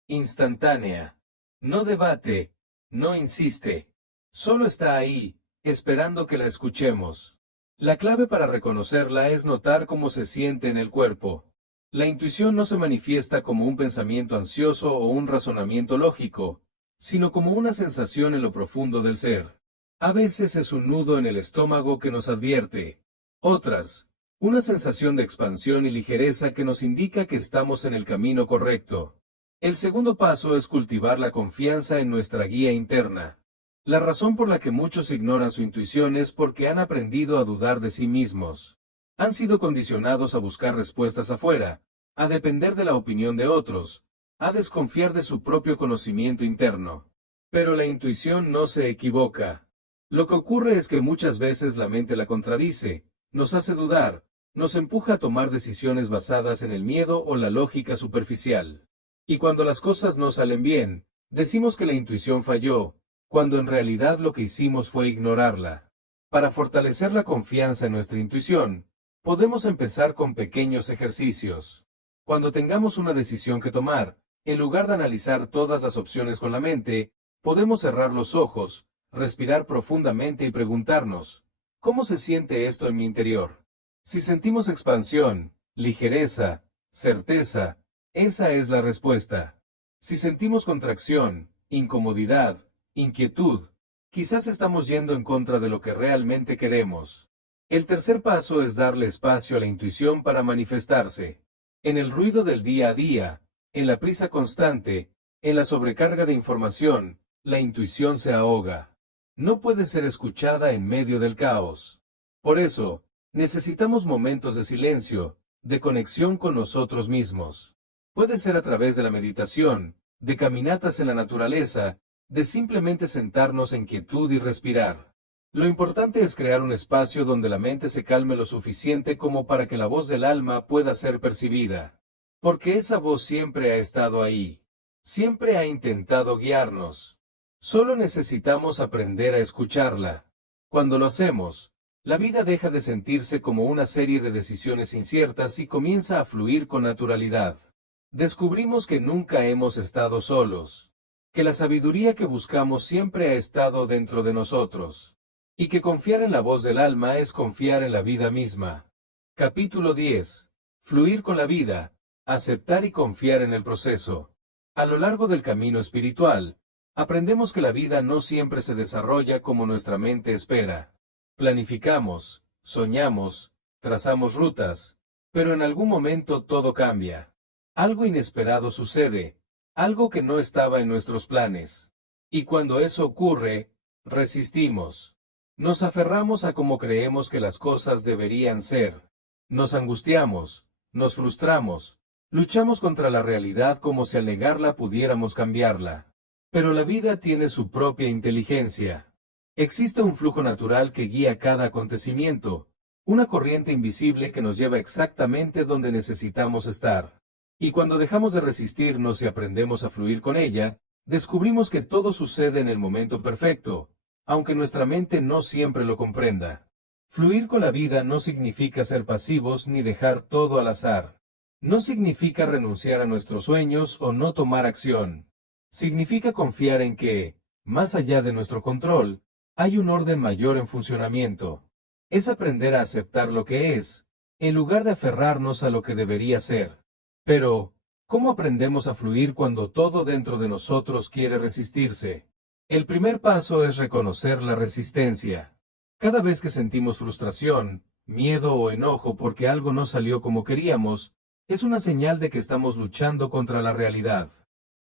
instantánea. No debate, no insiste. Solo está ahí, esperando que la escuchemos. La clave para reconocerla es notar cómo se siente en el cuerpo. La intuición no se manifiesta como un pensamiento ansioso o un razonamiento lógico, sino como una sensación en lo profundo del ser. A veces es un nudo en el estómago que nos advierte. Otras, una sensación de expansión y ligereza que nos indica que estamos en el camino correcto. El segundo paso es cultivar la confianza en nuestra guía interna. La razón por la que muchos ignoran su intuición es porque han aprendido a dudar de sí mismos. Han sido condicionados a buscar respuestas afuera, a depender de la opinión de otros, a desconfiar de su propio conocimiento interno. Pero la intuición no se equivoca. Lo que ocurre es que muchas veces la mente la contradice, nos hace dudar, nos empuja a tomar decisiones basadas en el miedo o la lógica superficial. Y cuando las cosas no salen bien, decimos que la intuición falló, cuando en realidad lo que hicimos fue ignorarla. Para fortalecer la confianza en nuestra intuición, podemos empezar con pequeños ejercicios. Cuando tengamos una decisión que tomar, en lugar de analizar todas las opciones con la mente, podemos cerrar los ojos, respirar profundamente y preguntarnos, ¿cómo se siente esto en mi interior? Si sentimos expansión, ligereza, certeza, esa es la respuesta. Si sentimos contracción, incomodidad, inquietud, quizás estamos yendo en contra de lo que realmente queremos. El tercer paso es darle espacio a la intuición para manifestarse. En el ruido del día a día, en la prisa constante, en la sobrecarga de información, la intuición se ahoga. No puede ser escuchada en medio del caos. Por eso, necesitamos momentos de silencio, de conexión con nosotros mismos. Puede ser a través de la meditación, de caminatas en la naturaleza, de simplemente sentarnos en quietud y respirar. Lo importante es crear un espacio donde la mente se calme lo suficiente como para que la voz del alma pueda ser percibida. Porque esa voz siempre ha estado ahí. Siempre ha intentado guiarnos. Solo necesitamos aprender a escucharla. Cuando lo hacemos, la vida deja de sentirse como una serie de decisiones inciertas y comienza a fluir con naturalidad. Descubrimos que nunca hemos estado solos. Que la sabiduría que buscamos siempre ha estado dentro de nosotros. Y que confiar en la voz del alma es confiar en la vida misma. Capítulo 10. Fluir con la vida, aceptar y confiar en el proceso. A lo largo del camino espiritual, aprendemos que la vida no siempre se desarrolla como nuestra mente espera. Planificamos, soñamos, trazamos rutas, pero en algún momento todo cambia. Algo inesperado sucede, algo que no estaba en nuestros planes. Y cuando eso ocurre, resistimos. Nos aferramos a cómo creemos que las cosas deberían ser. Nos angustiamos, nos frustramos, luchamos contra la realidad como si al negarla pudiéramos cambiarla. Pero la vida tiene su propia inteligencia. Existe un flujo natural que guía cada acontecimiento, una corriente invisible que nos lleva exactamente donde necesitamos estar. Y cuando dejamos de resistirnos y aprendemos a fluir con ella, descubrimos que todo sucede en el momento perfecto, aunque nuestra mente no siempre lo comprenda. Fluir con la vida no significa ser pasivos ni dejar todo al azar. No significa renunciar a nuestros sueños o no tomar acción. Significa confiar en que, más allá de nuestro control, hay un orden mayor en funcionamiento. Es aprender a aceptar lo que es, en lugar de aferrarnos a lo que debería ser. Pero, ¿cómo aprendemos a fluir cuando todo dentro de nosotros quiere resistirse? El primer paso es reconocer la resistencia. Cada vez que sentimos frustración, miedo o enojo porque algo no salió como queríamos, es una señal de que estamos luchando contra la realidad,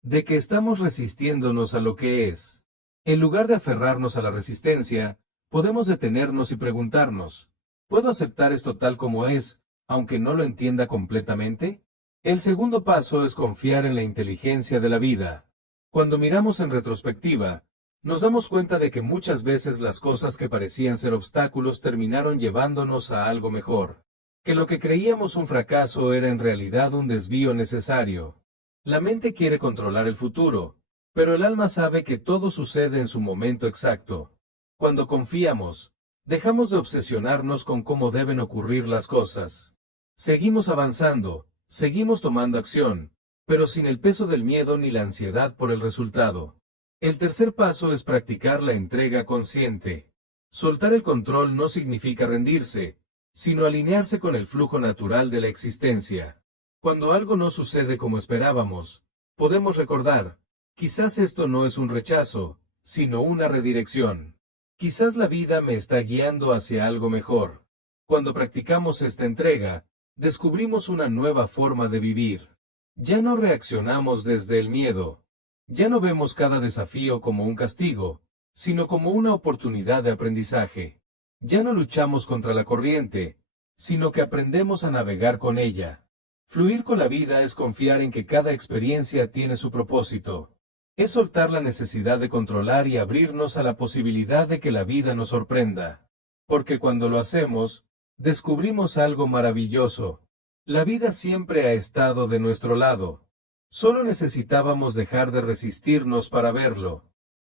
de que estamos resistiéndonos a lo que es. En lugar de aferrarnos a la resistencia, podemos detenernos y preguntarnos, ¿puedo aceptar esto tal como es, aunque no lo entienda completamente? El segundo paso es confiar en la inteligencia de la vida. Cuando miramos en retrospectiva, nos damos cuenta de que muchas veces las cosas que parecían ser obstáculos terminaron llevándonos a algo mejor, que lo que creíamos un fracaso era en realidad un desvío necesario. La mente quiere controlar el futuro, pero el alma sabe que todo sucede en su momento exacto. Cuando confiamos, dejamos de obsesionarnos con cómo deben ocurrir las cosas. Seguimos avanzando, seguimos tomando acción, pero sin el peso del miedo ni la ansiedad por el resultado. El tercer paso es practicar la entrega consciente. Soltar el control no significa rendirse, sino alinearse con el flujo natural de la existencia. Cuando algo no sucede como esperábamos, podemos recordar, quizás esto no es un rechazo, sino una redirección. Quizás la vida me está guiando hacia algo mejor. Cuando practicamos esta entrega, descubrimos una nueva forma de vivir. Ya no reaccionamos desde el miedo. Ya no vemos cada desafío como un castigo, sino como una oportunidad de aprendizaje. Ya no luchamos contra la corriente, sino que aprendemos a navegar con ella. Fluir con la vida es confiar en que cada experiencia tiene su propósito. Es soltar la necesidad de controlar y abrirnos a la posibilidad de que la vida nos sorprenda. Porque cuando lo hacemos, descubrimos algo maravilloso. La vida siempre ha estado de nuestro lado. Solo necesitábamos dejar de resistirnos para verlo.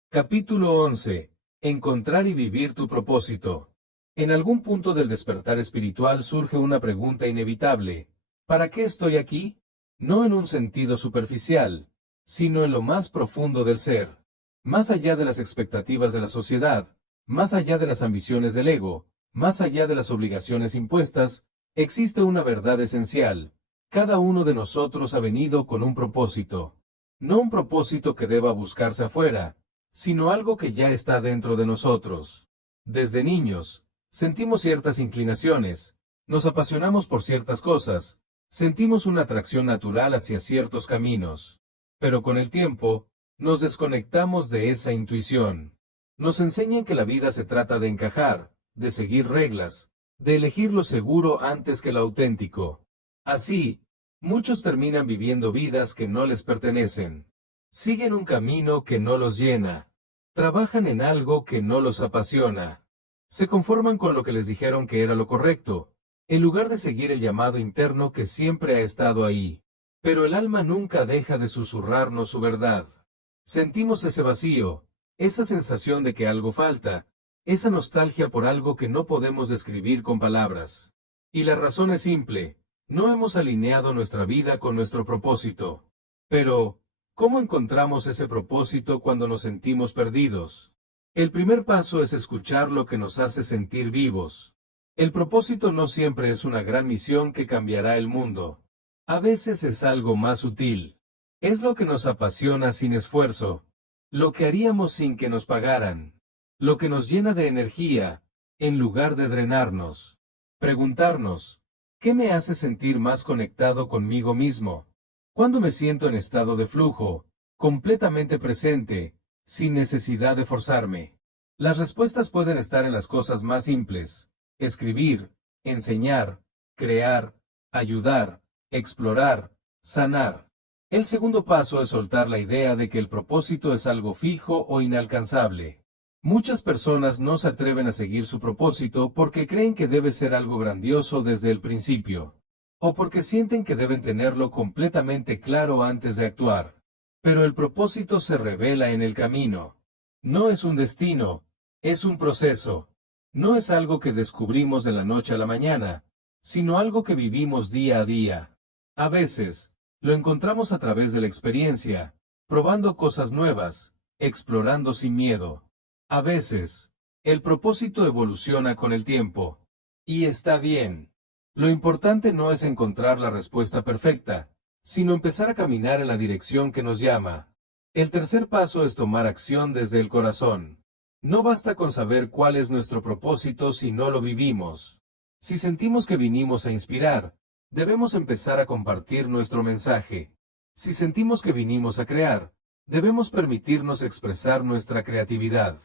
Capítulo 11. Encontrar y vivir tu propósito. En algún punto del despertar espiritual surge una pregunta inevitable. ¿Para qué estoy aquí? No en un sentido superficial, sino en lo más profundo del ser. Más allá de las expectativas de la sociedad, más allá de las ambiciones del ego, más allá de las obligaciones impuestas, existe una verdad esencial. Cada uno de nosotros ha venido con un propósito. No un propósito que deba buscarse afuera, sino algo que ya está dentro de nosotros. Desde niños, sentimos ciertas inclinaciones, nos apasionamos por ciertas cosas, sentimos una atracción natural hacia ciertos caminos. Pero con el tiempo, nos desconectamos de esa intuición. Nos enseñan que la vida se trata de encajar, de seguir reglas, de elegir lo seguro antes que lo auténtico. Así, muchos terminan viviendo vidas que no les pertenecen. Siguen un camino que no los llena. Trabajan en algo que no los apasiona. Se conforman con lo que les dijeron que era lo correcto, en lugar de seguir el llamado interno que siempre ha estado ahí. Pero el alma nunca deja de susurrarnos su verdad. Sentimos ese vacío, esa sensación de que algo falta, esa nostalgia por algo que no podemos describir con palabras. Y la razón es simple, no hemos alineado nuestra vida con nuestro propósito. Pero, ¿cómo encontramos ese propósito cuando nos sentimos perdidos? El primer paso es escuchar lo que nos hace sentir vivos. El propósito no siempre es una gran misión que cambiará el mundo. A veces es algo más sutil. Es lo que nos apasiona sin esfuerzo, lo que haríamos sin que nos pagaran, lo que nos llena de energía, en lugar de drenarnos. Preguntarnos, ¿qué me hace sentir más conectado conmigo mismo? ¿Cuándo me siento en estado de flujo, completamente presente, sin necesidad de forzarme? Las respuestas pueden estar en las cosas más simples: escribir, enseñar, crear, ayudar, explorar, sanar. El segundo paso es soltar la idea de que el propósito es algo fijo o inalcanzable. Muchas personas no se atreven a seguir su propósito porque creen que debe ser algo grandioso desde el principio, o porque sienten que deben tenerlo completamente claro antes de actuar. Pero el propósito se revela en el camino. No es un destino, es un proceso. No es algo que descubrimos de la noche a la mañana, sino algo que vivimos día a día. A veces, lo encontramos a través de la experiencia, probando cosas nuevas, explorando sin miedo. A veces, el propósito evoluciona con el tiempo. Y está bien. Lo importante no es encontrar la respuesta perfecta, sino empezar a caminar en la dirección que nos llama. El tercer paso es tomar acción desde el corazón. No basta con saber cuál es nuestro propósito si no lo vivimos. Si sentimos que vinimos a inspirar, debemos empezar a compartir nuestro mensaje. Si sentimos que vinimos a crear, debemos permitirnos expresar nuestra creatividad.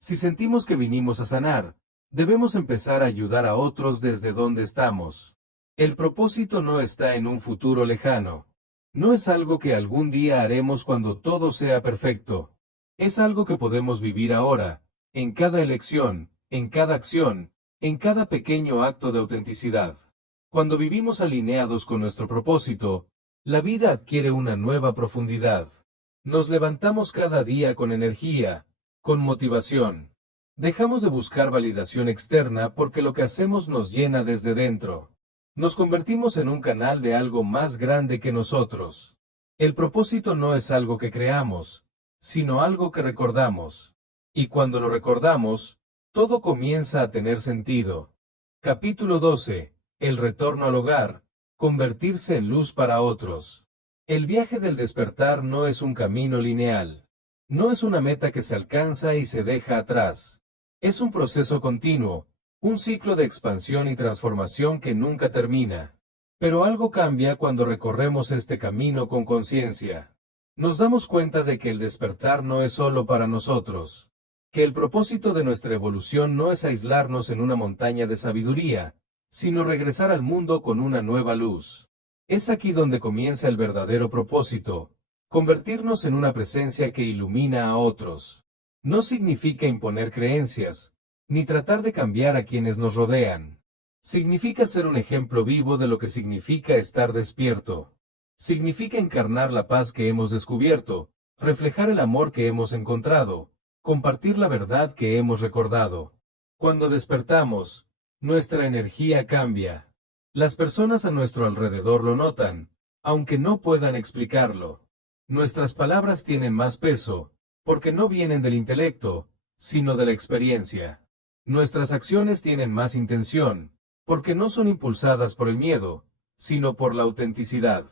Si sentimos que vinimos a sanar, debemos empezar a ayudar a otros desde donde estamos. El propósito no está en un futuro lejano. No es algo que algún día haremos cuando todo sea perfecto. Es algo que podemos vivir ahora, en cada elección, en cada acción, en cada pequeño acto de autenticidad. Cuando vivimos alineados con nuestro propósito, la vida adquiere una nueva profundidad. Nos levantamos cada día con energía, con motivación. Dejamos de buscar validación externa porque lo que hacemos nos llena desde dentro. Nos convertimos en un canal de algo más grande que nosotros. El propósito no es algo que creamos, sino algo que recordamos. Y cuando lo recordamos, todo comienza a tener sentido. Capítulo 12. El retorno al hogar. Convertirse en luz para otros. El viaje del despertar no es un camino lineal. No es una meta que se alcanza y se deja atrás. Es un proceso continuo, un ciclo de expansión y transformación que nunca termina. Pero algo cambia cuando recorremos este camino con conciencia. Nos damos cuenta de que el despertar no es solo para nosotros, que el propósito de nuestra evolución no es aislarnos en una montaña de sabiduría, sino regresar al mundo con una nueva luz. Es aquí donde comienza el verdadero propósito, convertirnos en una presencia que ilumina a otros. No significa imponer creencias, ni tratar de cambiar a quienes nos rodean. Significa ser un ejemplo vivo de lo que significa estar despierto. Significa encarnar la paz que hemos descubierto, reflejar el amor que hemos encontrado, compartir la verdad que hemos recordado. Cuando despertamos, nuestra energía cambia. Las personas a nuestro alrededor lo notan, aunque no puedan explicarlo. Nuestras palabras tienen más peso, porque no vienen del intelecto, sino de la experiencia. Nuestras acciones tienen más intención, porque no son impulsadas por el miedo, sino por la autenticidad.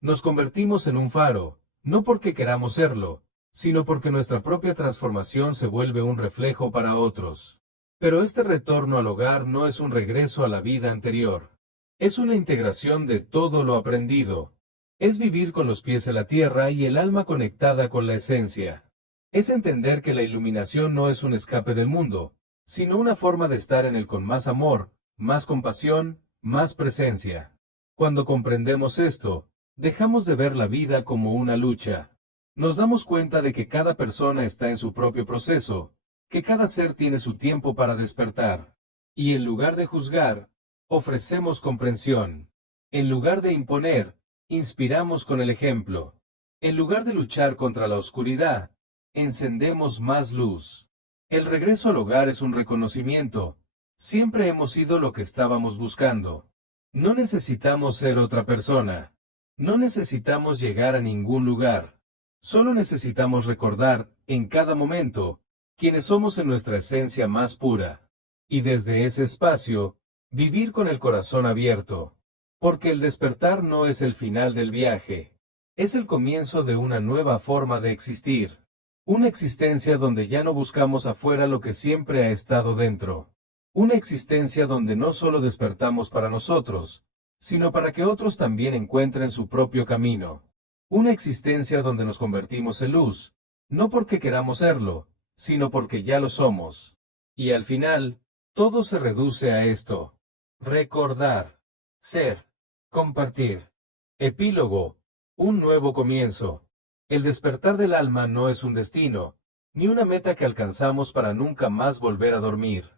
Nos convertimos en un faro, no porque queramos serlo, sino porque nuestra propia transformación se vuelve un reflejo para otros. Pero este retorno al hogar no es un regreso a la vida anterior. Es una integración de todo lo aprendido. Es vivir con los pies en la tierra y el alma conectada con la esencia. Es entender que la iluminación no es un escape del mundo, sino una forma de estar en él con más amor, más compasión, más presencia. Cuando comprendemos esto, dejamos de ver la vida como una lucha. Nos damos cuenta de que cada persona está en su propio proceso, que cada ser tiene su tiempo para despertar. Y en lugar de juzgar, ofrecemos comprensión. En lugar de imponer, inspiramos con el ejemplo. En lugar de luchar contra la oscuridad, encendemos más luz. El regreso al hogar es un reconocimiento. Siempre hemos sido lo que estábamos buscando. No necesitamos ser otra persona. No necesitamos llegar a ningún lugar. Solo necesitamos recordar, en cada momento, quienes somos en nuestra esencia más pura. Y desde ese espacio, vivir con el corazón abierto. Porque el despertar no es el final del viaje. Es el comienzo de una nueva forma de existir. Una existencia donde ya no buscamos afuera lo que siempre ha estado dentro. Una existencia donde no solo despertamos para nosotros, sino para que otros también encuentren su propio camino. Una existencia donde nos convertimos en luz, no porque queramos serlo, sino porque ya lo somos. Y al final, todo se reduce a esto. Recordar, ser, compartir. Epílogo, un nuevo comienzo. El despertar del alma no es un destino, ni una meta que alcanzamos para nunca más volver a dormir.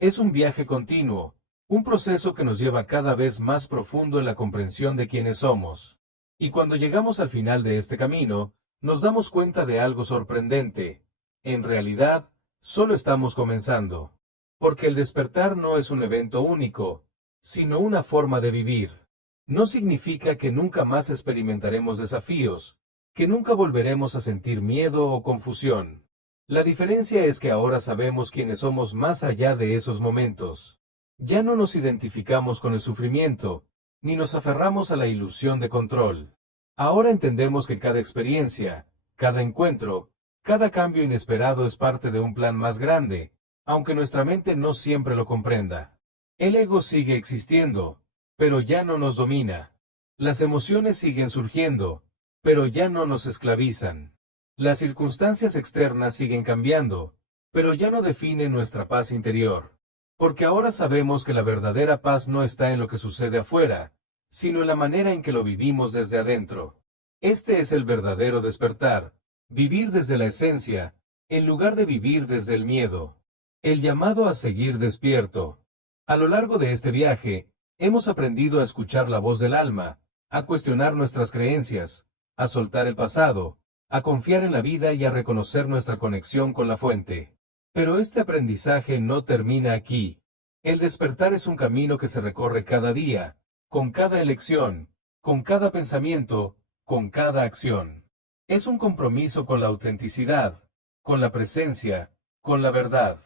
Es un viaje continuo, un proceso que nos lleva cada vez más profundo en la comprensión de quiénes somos. Y cuando llegamos al final de este camino, nos damos cuenta de algo sorprendente. En realidad, solo estamos comenzando. Porque el despertar no es un evento único, sino una forma de vivir. No significa que nunca más experimentaremos desafíos, que nunca volveremos a sentir miedo o confusión. La diferencia es que ahora sabemos quiénes somos más allá de esos momentos. Ya no nos identificamos con el sufrimiento, ni nos aferramos a la ilusión de control. Ahora entendemos que cada experiencia, cada encuentro, cada cambio inesperado es parte de un plan más grande, aunque nuestra mente no siempre lo comprenda. El ego sigue existiendo, pero ya no nos domina. Las emociones siguen surgiendo, pero ya no nos esclavizan. Las circunstancias externas siguen cambiando, pero ya no definen nuestra paz interior. Porque ahora sabemos que la verdadera paz no está en lo que sucede afuera, sino en la manera en que lo vivimos desde adentro. Este es el verdadero despertar, vivir desde la esencia, en lugar de vivir desde el miedo. El llamado a seguir despierto. A lo largo de este viaje, hemos aprendido a escuchar la voz del alma, a cuestionar nuestras creencias, a soltar el pasado, a confiar en la vida y a reconocer nuestra conexión con la fuente. Pero este aprendizaje no termina aquí. El despertar es un camino que se recorre cada día, con cada elección, con cada pensamiento, con cada acción. Es un compromiso con la autenticidad, con la presencia, con la verdad.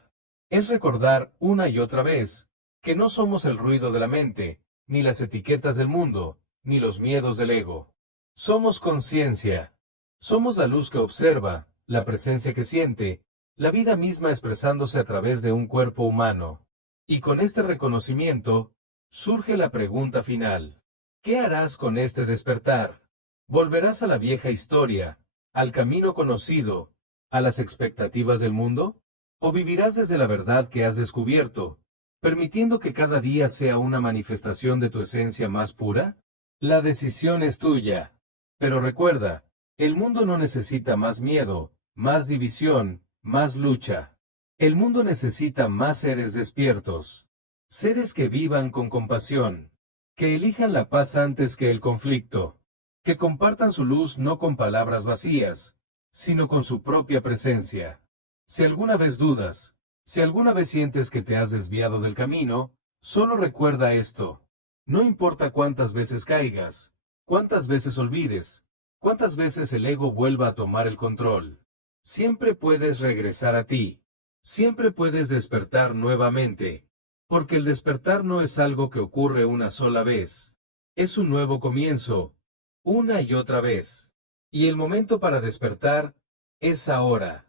Es recordar una y otra vez que no somos el ruido de la mente, ni las etiquetas del mundo, ni los miedos del ego. Somos conciencia. Somos la luz que observa, la presencia que siente, la vida misma expresándose a través de un cuerpo humano. Y con este reconocimiento, surge la pregunta final. ¿Qué harás con este despertar? ¿Volverás a la vieja historia, al camino conocido, a las expectativas del mundo? ¿O vivirás desde la verdad que has descubierto, permitiendo que cada día sea una manifestación de tu esencia más pura? La decisión es tuya. Pero recuerda, el mundo no necesita más miedo, más división, más lucha. El mundo necesita más seres despiertos. Seres que vivan con compasión, que elijan la paz antes que el conflicto, que compartan su luz no con palabras vacías, sino con su propia presencia. Si alguna vez dudas, si alguna vez sientes que te has desviado del camino, solo recuerda esto. No importa cuántas veces caigas, cuántas veces olvides, cuántas veces el ego vuelva a tomar el control. Siempre puedes regresar a ti. Siempre puedes despertar nuevamente. Porque el despertar no es algo que ocurre una sola vez. Es un nuevo comienzo, una y otra vez. Y el momento para despertar es ahora.